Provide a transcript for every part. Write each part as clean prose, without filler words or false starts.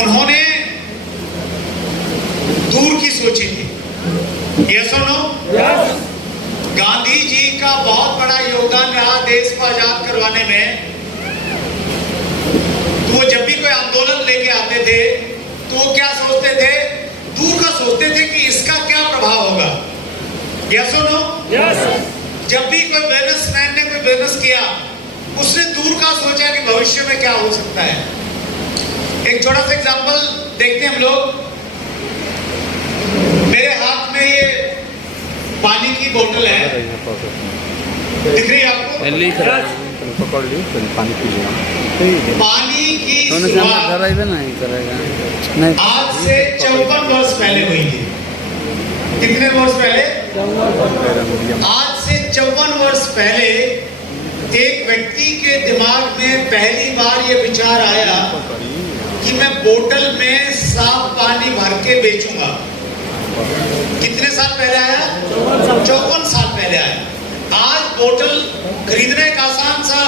उन्होंने दूर की सोची थी। यस और नो? यस। गांधी जी का बहुत बड़ा योगदान रहा देश को आजाद करवाने में। तो वो जब भी कोई आंदोलन लेके आते थे तो वो क्या सोचते थे? दूर का सोचते थे कि इसका क्या प्रभाव होगा। यस और नो? यस। जब भी कोई बिजनेसमैन ने कोई बिजनेस किया उसने दूर का सोचा कि भविष्य में क्या हो सकता है। एक छोटा सा एग्जांपल देखते हैं हम लोग। मेरे हाथ में ये पानी की बोतल है, दिख रही है आपको? पकड़ ली पानी पी लिया। पानी की शुरुआत आज से 54 वर्ष पहले हुई थी। कितने वर्ष पहले? आज से 54 वर्ष पहले एक व्यक्ति के दिमाग में पहली बार ये विचार आया कि मैं बोतल में साफ पानी भर के बेचूंगा। कितने साल पहले आया? 54 साल पहले आया। आज बोतल खरीदना एक आसान सा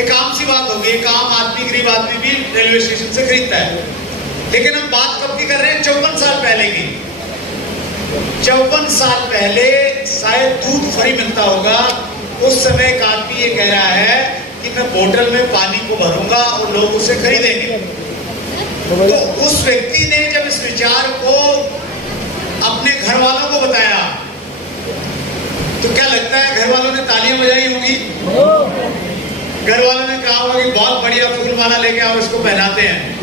एक आम सी बात होगी। एक आम आदमी, गरीब आदमी भी रेलवे स्टेशन से खरीदता है। लेकिन हम बात कब की कर रहे हैं? 54 साल पहले की। 54 साल पहले शायद दूध फ्री मिलता होगा। उस समय एक आदमी ये कह रहा है कि मैं बोतल में पानी को भरूंगा और लोग उसे खरीदेंगे। तो उस व्यक्ति ने जब इस विचार को अपने घर वालों को बताया तो क्या लगता है घर वालों ने तालियां बजाई होंगी? घर वालों ने कहा होगा कि बहुत बढ़िया फूल माला लेके आओ, इसको पहनाते हैं।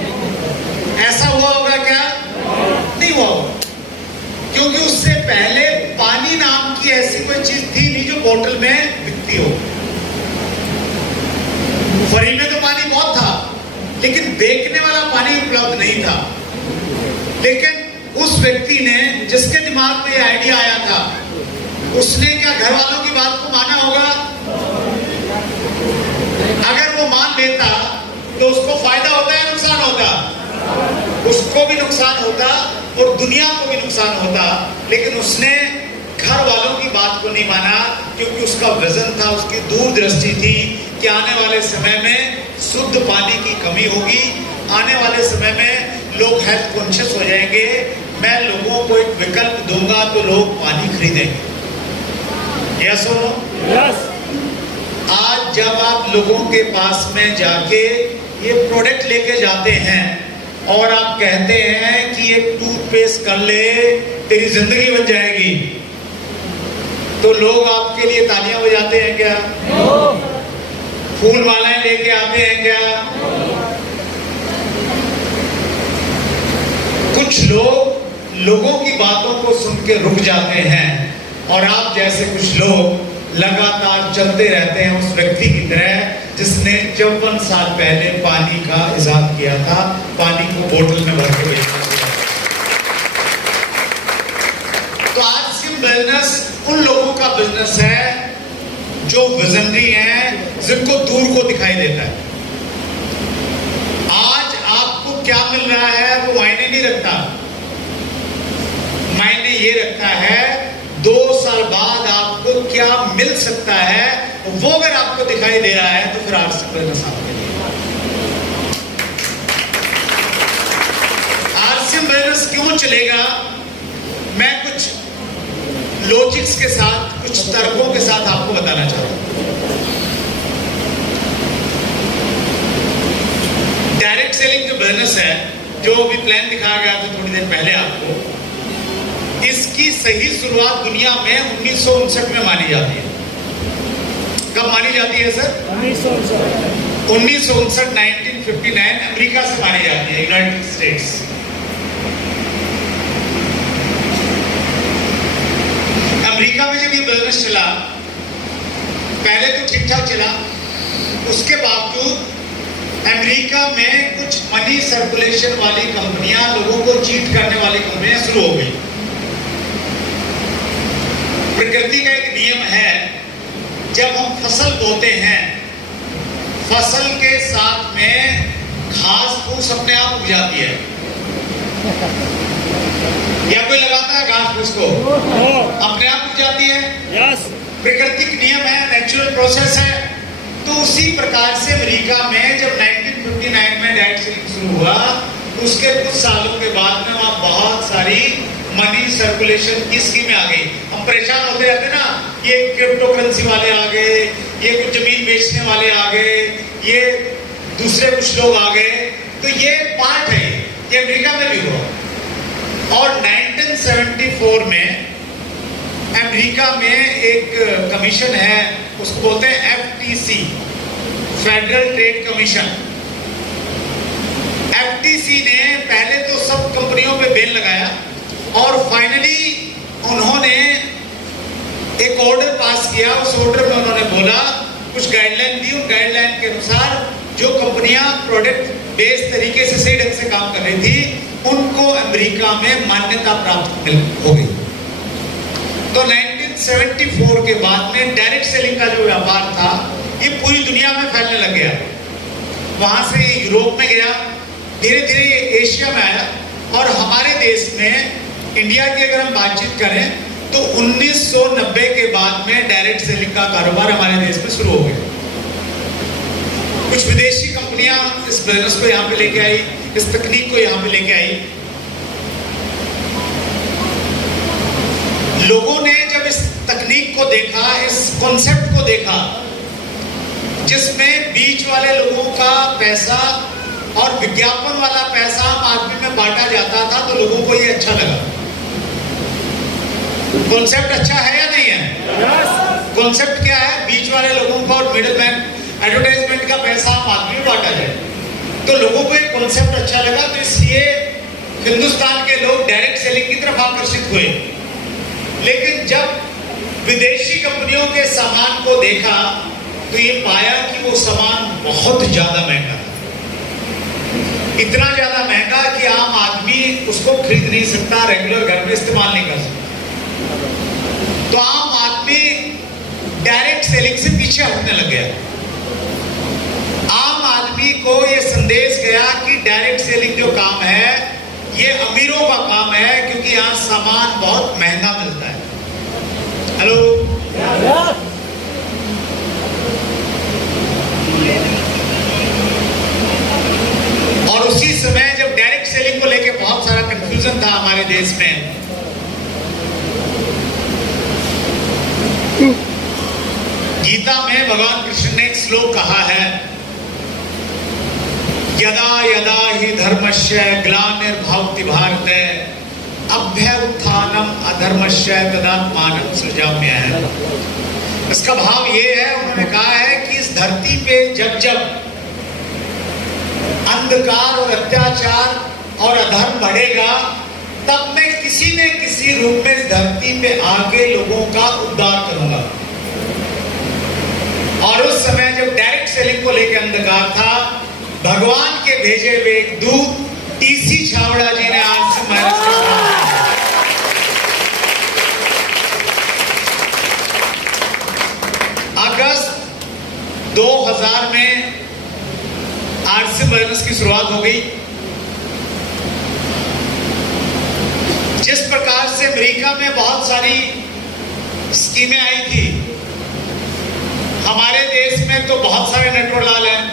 ऐसा हुआ होगा क्या? नहीं हुआ होगा, क्योंकि उससे पहले पानी नाम की ऐसी कोई चीज थी नहीं जो बोतल में बिकती हो। फ्री में तो पानी बहुत था लेकिन बेचने वाला पानी उपलब्ध नहीं था। लेकिन उस व्यक्ति ने, जिसके दिमाग में आइडिया आया था, उसने क्या घर वालों की बात को माना होगा? अगर वो मान लेता तो उसको फायदा होता है, नुकसान होता? उसको भी नुकसान होता और दुनिया को भी नुकसान होता। लेकिन उसने घर वालों की बात को नहीं माना क्योंकि उसका विजन था, उसकी दूरदृष्टि थी कि आने वाले समय में शुद्ध पानी की कमी होगी, आने वाले समय में लोग हेल्थ कॉन्शियस हो जाएंगे, मैं लोगों को एक विकल्प दूंगा तो लोग पानी खरीदेंगे। यस और नो? यस। आज जब आप लोगों के पास में जाके ये प्रोडक्ट लेके जाते हैं और आप कहते हैं कि एक टूथपेस्ट कर ले तेरी जिंदगी बन जाएगी, तो लोग आपके लिए तालियां बजाते हैं क्या? फूल मालाएं लेके आते हैं क्या? कुछ लोग लोगों की बातों को सुन के रुक जाते हैं और आप जैसे कुछ लोग लगातार चलते रहते हैं उस व्यक्ति की तरह जिसने 54 साल पहले पानी का इजाद किया था, पानी को बोतल में भर के बेचा। तो आज सिम बिजनेस उन लोगों का बिजनेस है जो विजनरी हैं, जिनको दूर को दिखाई देता है। आज आपको क्या मिल रहा है वो मायने नहीं रखता, मायने ये रखता है 2 साल बाद आपको क्या मिल सकता है। वो अगर आपको दिखाई दे रहा है तो फिर आरसी बिजनेस आपके लिए। आरसी बिजनेस क्यों चलेगा? मैं कुछ लॉजिक्स के साथ, कुछ तर्कों के साथ आपको बताना चाहता हूं। डायरेक्ट सेलिंग जो बिजनेस है, जो अभी प्लान दिखाया गया था थोड़ी देर पहले आपको, इसकी सही शुरुआत दुनिया में 1959 में मानी जाती है। कब मानी जाती है सर? 1959 1959 अमेरिका से मानी जाती है, यूनाइटेड स्टेट्स। अमेरिका में जब ये बिजनेस चला, पहले तो ठीक ठाक चला, उसके बावजूद अमेरिका में कुछ मनी सर्कुलेशन वाली कंपनियां, लोगों को चीट करने वाली कंपनियां शुरू हो गई। प्रकृति का एक नियम है, जब हम फसल बोते हैं, फसल के साथ में घास फूस अपने आप उग जाती है। या कोई लगाता है घास फूस को? अपने आप उग जाती है। यस। प्राकृतिक नियम है, नेचुरल प्रोसेस है। तो उसी प्रकार से अमेरिका में जब 1959 में डायरेक्ट सेलिंग शुरू हुआ, उसके कुछ सालों के बाद में वहां बहुत सारी मनी सर्कुलेशन की स्कीमें आ गई। हम परेशान होते रहते ना, ये क्रिप्टो करेंसी वाले आ गए, ये कुछ जमीन बेचने वाले आ गए, ये दूसरे कुछ लोग आ गए। तो ये पार्ट है, ये अमेरिका में भी हुआ। और 1974 में अमेरिका में एक कमीशन है, उसको बोलते हैं FTC, federal trade commission. FTC ने पहले तो सब कंपनियों पे बैन लगाया और फाइनली उन्होंने एक ऑर्डर पास किया। उस ऑर्डर में उन्होंने बोला, कुछ गाइडलाइन दी, उन गाइडलाइन के अनुसार जो कंपनियां प्रोडक्ट बेस्ड तरीके से सही ढंग से काम कर रही थी, उनको अमेरिका में मान्यता प्राप्त हो गई। तो 1974 के बाद में डायरेक्ट सेलिंग का जो व्यापार था, ये पूरी दुनिया में फैलने लग गया। वहां से यूरोप में गया, धीरे धीरे ये एशिया में आया और हमारे देश में, इंडिया की अगर हम बातचीत करें तो 1990 के बाद में डायरेक्ट सेलिंग का कारोबार हमारे देश में शुरू हो गया। कुछ विदेशी कंपनियां इस बिजनेस को यहाँ पे लेके आई, इस तकनीक को यहाँ पे लेके आई। लोगों ने जब इस तकनीक को देखा, इस कॉन्सेप्ट को देखा, जिसमें बीच वाले लोगों का पैसा और विज्ञापन वाला पैसा आम आदमी में बांटा जाता था, तो लोगों को ये अच्छा लगा। कॉन्सेप्ट अच्छा है या नहीं है? कॉन्सेप्ट क्या है? बीच वाले लोगों का और मिडिल मैन एडवर्टाइजमेंट का पैसा आम आदमी में बांटा जाए। तो लोगों को ये कॉन्सेप्ट अच्छा लगा, तो इसलिए हिंदुस्तान के लोग डायरेक्ट सेलिंग की तरफ आकर्षित हुए। लेकिन जब विदेशी कंपनियों के सामान को देखा तो ये पाया कि वो सामान बहुत ज्यादा महंगा था। इतना ज्यादा महंगा कि आम आदमी उसको खरीद नहीं सकता, रेगुलर घर में इस्तेमाल नहीं कर सकता। तो आम आदमी डायरेक्ट सेलिंग से पीछे हटने लग गया। आम आदमी को यह संदेश गया कि डायरेक्ट सेलिंग जो काम है, ये अमीरों का काम है, क्योंकि यहां सामान बहुत महंगा मिलता है। हेलो, और उसी समय जब डायरेक्ट सेलिंग को लेकर बहुत सारा कंफ्यूजन था हमारे देश में, गीता में भगवान कृष्ण ने एक श्लोक कहा है, यदा यदा हि धर्मस्य ग्लानिर्भवति भारत अभ्युत्थानम अधर्मस्य तदात्मानं सृजाम्यहम्। इसका भाव ये है, उन्होंने कहा है कि इस धरती पे जब जब अंधकार और अत्याचार और अधर्म बढ़ेगा, तब मैं किसी न किसी रूप में इस धरती पे आके लोगों का उद्धार करूंगा। और उस समय जब डायरेक्ट सेलिंग को लेकर अंधकार था, भगवान के भेजे हुए एक दूत टीसी छावड़ा जी ने आज से अगस्त 2000 में आरसी बिजनेस की शुरुआत हो गई। जिस प्रकार से अमेरिका में बहुत सारी स्कीमें आई थी, हमारे देश में तो बहुत सारे नेटवर्क लाल हैं।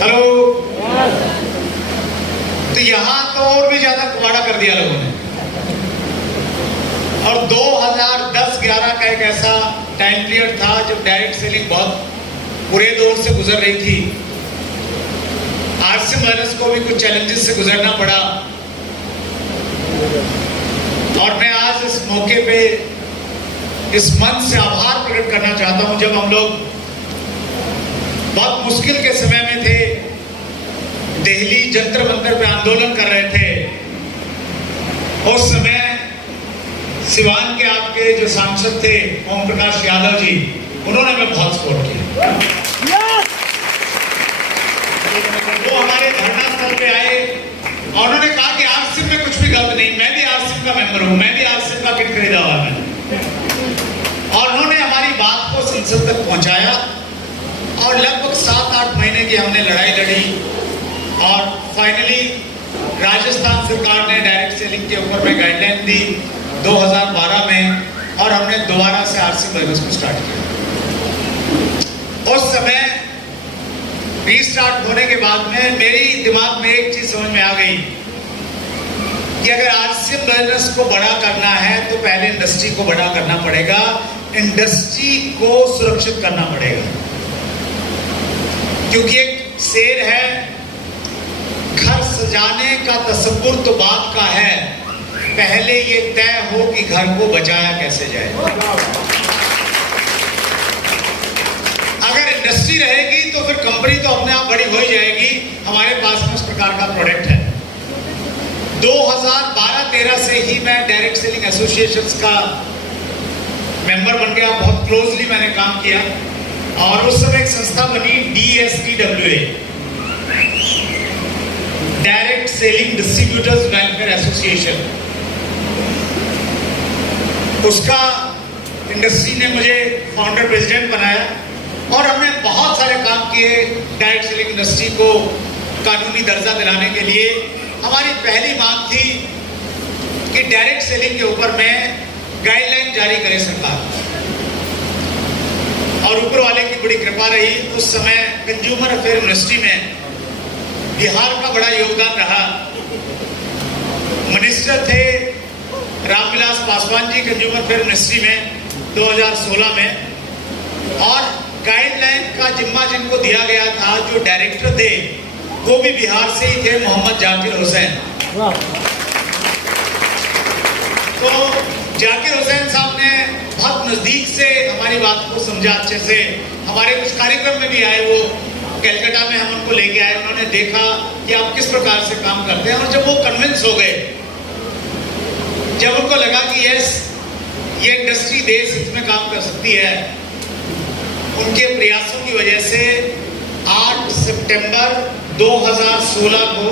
हेलो, तो यहां तो और भी ज्यादा कुवाड़ा कर दिया लोगों ने। और 2010-11 का एक ऐसा टाइम पीरियड था जब डायरेक्ट सेलिंग बहुत बुरे दौर से गुजर रही थी। आरसी बिजनेस को भी कुछ चैलेंजेस से गुजरना पड़ा। और मैं आज इस मौके पे इस मन से आभार प्रकट करना चाहता हूं, जब हम लोग बहुत मुश्किल के समय में थे, दिल्ली जंतर मंतर पे आंदोलन कर रहे थे, उस समय सिवान के आपके जो सांसद थे ओम प्रकाश यादव जी, उन्होंने हमें बहुत सपोर्ट किया। वो हमारे धरना स्थल पे आए और उन्होंने कहा कि आरसीएम में कुछ भी गलत नहीं, मैं भी आरसीएम का मेंबर हूं, मैं भी आरसीएम का किट खरीदा हुआ है। और उन्होंने हमारी बात को संसद तक पहुंचाया और लगभग 7-8 महीने की हमने लड़ाई लड़ी और फाइनली राजस्थान सरकार ने डायरेक्ट सेलिंग के ऊपर में गाइडलाइन दी 2012 में, और हमने दोबारा से आरसी बिजनेस को स्टार्ट किया। उस समय रीस्टार्ट होने के बाद में मेरी दिमाग में एक चीज समझ में आ गई कि अगर आरसीएम बिजनेस को बड़ा करना है तो पहले इंडस्ट्री को बड़ा करना पड़ेगा, इंडस्ट्री को सुरक्षित करना पड़ेगा। क्योंकि एक शेर है, घर सजाने का तसव्वुर तो बात का है, पहले ये तय हो कि घर को बचाया कैसे जाए। अगर इंडस्ट्री रहेगी तो फिर कंपनी तो अपने आप बड़ी हो ही जाएगी। हमारे पास में उस प्रकार का प्रोडक्ट है। 2012-13 से ही मैं डायरेक्ट सेलिंग एसोसिएशंस का मेंबर बन गया, बहुत क्लोजली मैंने काम किया। और उस समय एक संस्था बनी DSTWA, direct selling distributors welfare association. उसका इंडस्ट्री ने मुझे फाउंडर प्रेसिडेंट बनाया और हमने बहुत सारे काम किए डायरेक्ट सेलिंग इंडस्ट्री को कानूनी दर्जा दिलाने के लिए। हमारी पहली मांग थी कि डायरेक्ट सेलिंग के ऊपर में गाइडलाइन जारी करे सरकार, और ऊपर वाले की बड़ी कृपा रही। उस समय कंज्यूमर अफेयर इंडस्ट्री में बिहार का बड़ा योगदान रहा। मिनिस्टर थे Ramvilas Paswan ji consumer affair ministry में 2016 में, और गाइडलाइन का जिम्मा जिनको दिया गया था, जो डायरेक्टर थे, वो भी बिहार से ही थे, मोहम्मद जाकिर हुसैन। तो जाकिर हुसैन साहब ने बहुत नजदीक से हमारी बात को समझा, अच्छे से। हमारे कुछ कार्यक्रम में भी आए, वो कलकत्ता में हम उनको लेके आए। उन्होंने देखा कि आप किस प्रकार से काम करते हैं, और जब वो कन्विंस हो गए, जब उनको लगा कि यस, ये इंडस्ट्री देश हित में काम कर सकती है, उनके प्रयासों की वजह से 8 सितंबर 2016 को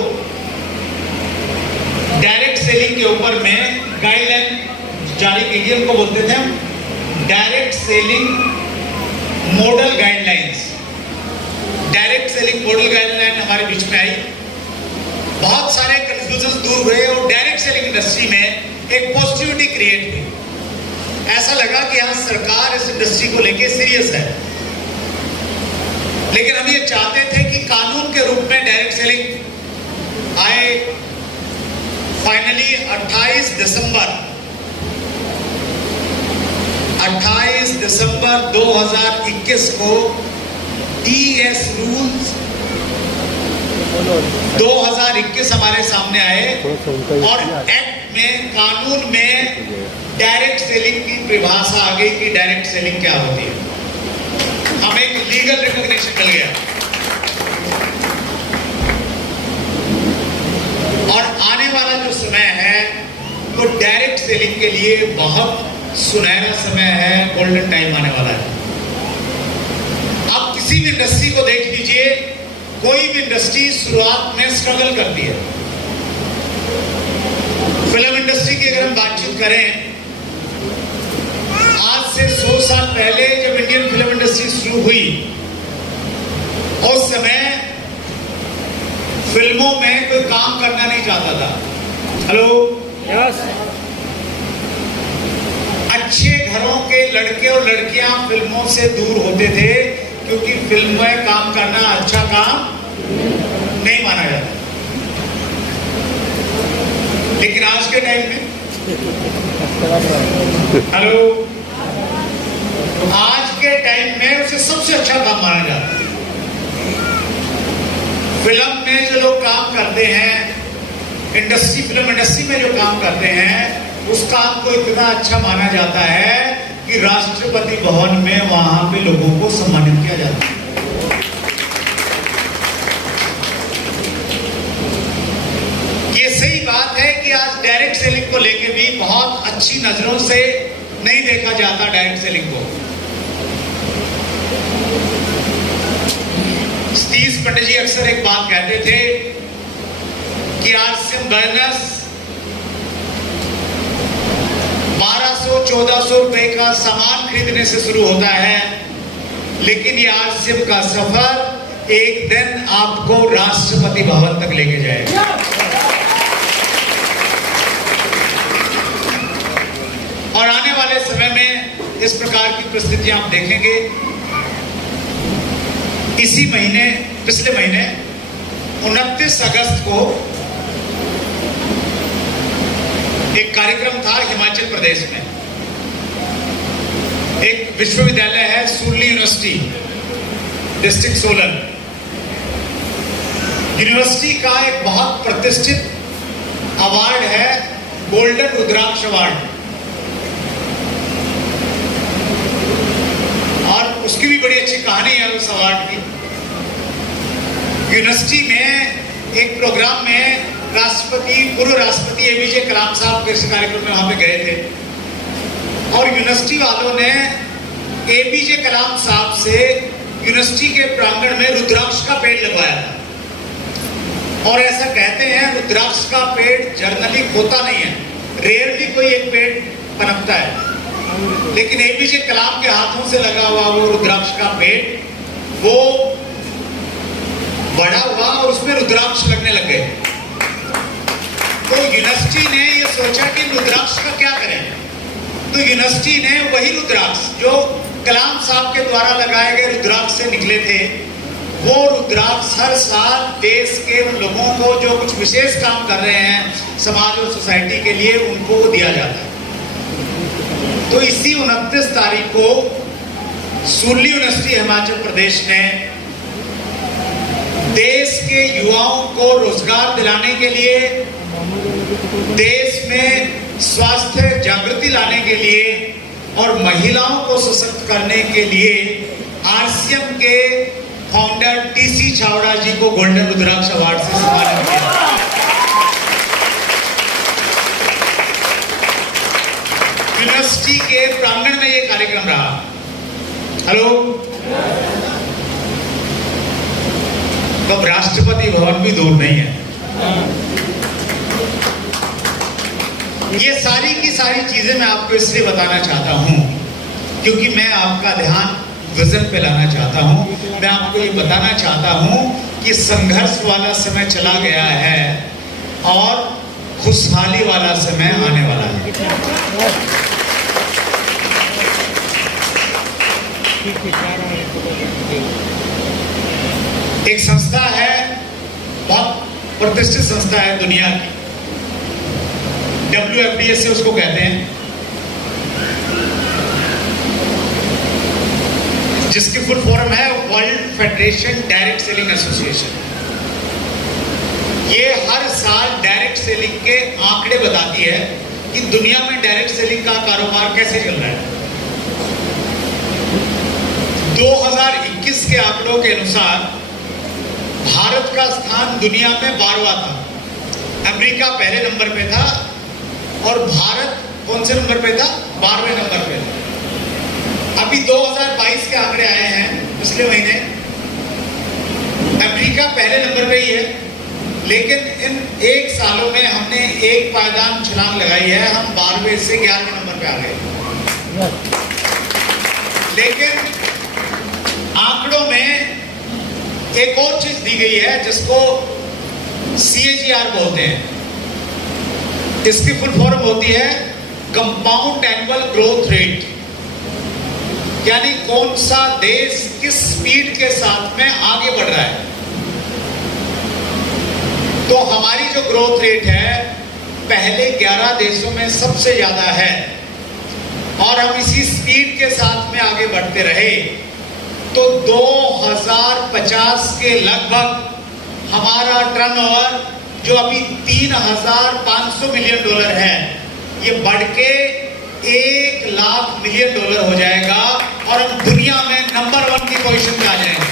डायरेक्ट सेलिंग के ऊपर में गाइडलाइन जारी की गई। उनको बोलते थे हम direct selling model guidelines. Direct selling model guideline हमारे बीच में आई, बहुत सारे कंफ्यूजन दूर हुए और डायरेक्ट सेलिंग इंडस्ट्री में एक पॉजिटिविटी क्रिएट हुई। ऐसा लगा कि हाँ, सरकार इस इंडस्ट्री को लेके सीरियस है। लेकिन हम ये चाहते थे कि कानून के रूप में डायरेक्ट सेलिंग आए। फाइनली 28 दिसंबर 2021 को DS रूल्स 2021 हमारे सामने आए, और एक्ट में, कानून में डायरेक्ट सेलिंग की परिभाषा आ गई कि डायरेक्ट सेलिंग क्या होती है। हमें एक लीगल रिकॉग्निशन मिल गया, और आने वाला जो समय है वो डायरेक्ट सेलिंग के लिए बहुत सुनहरा समय है, गोल्डन टाइम आने वाला है। आप किसी भी इंडस्ट्री को देख लीजिए, कोई भी इंडस्ट्री शुरुआत में स्ट्रगल करती है। फिल्म इंडस्ट्री की अगर हम बातचीत करें, आज से 100 साल पहले जब इंडियन फिल्म इंडस्ट्री शुरू हुई, उस समय फिल्मों में कोई काम करना नहीं चाहता था। Hello, yes. अच्छे घरों के लड़के और लड़कियां फिल्मों से दूर होते थे, क्योंकि फिल्म में काम करना अच्छा काम नहीं माना जाता। लेकिन आज के टाइम में, हेलो, आज के टाइम में उसे सबसे अच्छा काम माना जाता है। फिल्म में जो लोग काम करते हैं, फिल्म इंडस्ट्री में जो काम करते हैं, उस काम को इतना अच्छा माना जाता है कि राष्ट्रपति भवन में वहां पे लोगों को सम्मानित किया जाता है। ये सही बात है कि आज डायरेक्ट सेलिंग को लेके भी बहुत अच्छी नजरों से नहीं देखा जाता। डायरेक्ट सेलिंग को सतीश पंडित जी अक्सर एक बात कहते थे कि आरसीएम बिजनेस 1200-1400 रुपए का सामान खरीदने से शुरू होता है, लेकिन ये आरसीएम का सफर एक दिन आपको राष्ट्रपति भवन तक लेके जाएगा। और आने वाले समय में इस प्रकार की परिस्थितियां आप देखेंगे इसी महीने, पिछले महीने 29 अगस्त को एक कार्यक्रम था हिमाचल प्रदेश में। एक विश्वविद्यालय है सुरली यूनिवर्सिटी, डिस्ट्रिक्ट सोलन। यूनिवर्सिटी का एक बहुत प्रतिष्ठित अवार्ड है गोल्डन रुद्राक्ष अवार्ड, और उसकी भी बड़ी अच्छी कहानी है उस अवार्ड की। यूनिवर्सिटी में एक प्रोग्राम में पूर्व राष्ट्रपति एपीजे कलाम साहब के कार्यक्रम में वहां पे गए थे, और यूनिवर्सिटी वालों ने एपीजे कलाम साहब से यूनिवर्सिटी के प्रांगण में रुद्राक्ष का पेड़ लगवाया था। और ऐसा कहते हैं रुद्राक्ष का पेड़ जनरली होता नहीं है, रेयरली कोई एक पेड़ पनपता है, लेकिन एपीजे कलाम के हाथों से लगा हुआ वो रुद्राक्ष का पेड़ वो बड़ा हुआ और उसमें रुद्राक्ष लगने लग गए। तो यूनिवर्सिटी ने ये सोचा कि रुद्राक्ष का क्या करें, तो यूनिवर्सिटी ने वही रुद्राक्ष जो कलाम साहब के द्वारा लगाए गए रुद्राक्ष से निकले थे, वो रुद्राक्ष हर साल देश के उन लोगों को जो कुछ विशेष काम कर रहे हैं समाज और सोसाइटी के लिए, उनको दिया जाता है। तो इसी 29 तारीख को सुरली यूनिवर्सिटी हिमाचल प्रदेश ने देश के युवाओं को रोजगार दिलाने के लिए, देश में स्वास्थ्य जागृति लाने के लिए और महिलाओं को सशक्त करने के लिए आरसीएम के फाउंडर टीसी छावड़ा जी को गोल्डन रुद्राक्ष अवार्ड से सम्मानित किया। यूनिवर्सिटी के प्रांगण में यह कार्यक्रम रहा। हेलो, तो अब राष्ट्रपति भवन भी दूर नहीं है। ये सारी की सारी चीजें मैं आपको इसलिए बताना चाहता हूं क्योंकि मैं आपका ध्यान विजन पे लाना चाहता हूं। मैं आपको ये बताना चाहता हूं कि संघर्ष वाला समय चला गया है और खुशहाली वाला समय आने वाला है। एक संस्था है, बहुत प्रतिष्ठित संस्था है दुनिया की, WFDS से उसको कहते हैं, जिसकी फुल फॉर्म है world federation direct selling association. ये हर साल डायरेक्ट सेलिंग के आंकड़े बताती है कि दुनिया में डायरेक्ट सेलिंग का कारोबार कैसे चल रहा है। 2021 के आंकड़ों के अनुसार भारत का स्थान दुनिया में 12वां था। अमेरिका पहले नंबर पे था और भारत कौन से नंबर पे था? 12वें नंबर पे था। अभी 2022 के आंकड़े आए हैं पिछले महीने, अमेरिका पहले नंबर पे ही है, लेकिन इन 1 सालों में हमने एक पायदान छलांग लगाई है, हम 12वें से 11वें नंबर पे आ गए। लेकिन आंकड़ों में एक और चीज दी गई है जिसको CAGR बोलते हैं। इसकी फुल फॉर्म होती है कंपाउंड एनुअल ग्रोथ रेट, यानी कौन सा देश किस स्पीड के साथ में आगे बढ़ रहा है। तो हमारी जो ग्रोथ रेट है पहले 11 देशों में सबसे ज्यादा है, और हम इसी स्पीड के साथ में आगे बढ़ते रहे तो 2050 के लगभग हमारा टर्नओवर जो अभी $3,500 मिलियन है, ये बढ़ के $1,00,000 मिलियन हो जाएगा और हम दुनिया में नंबर 1 की पोजीशन पे आ जाएंगे।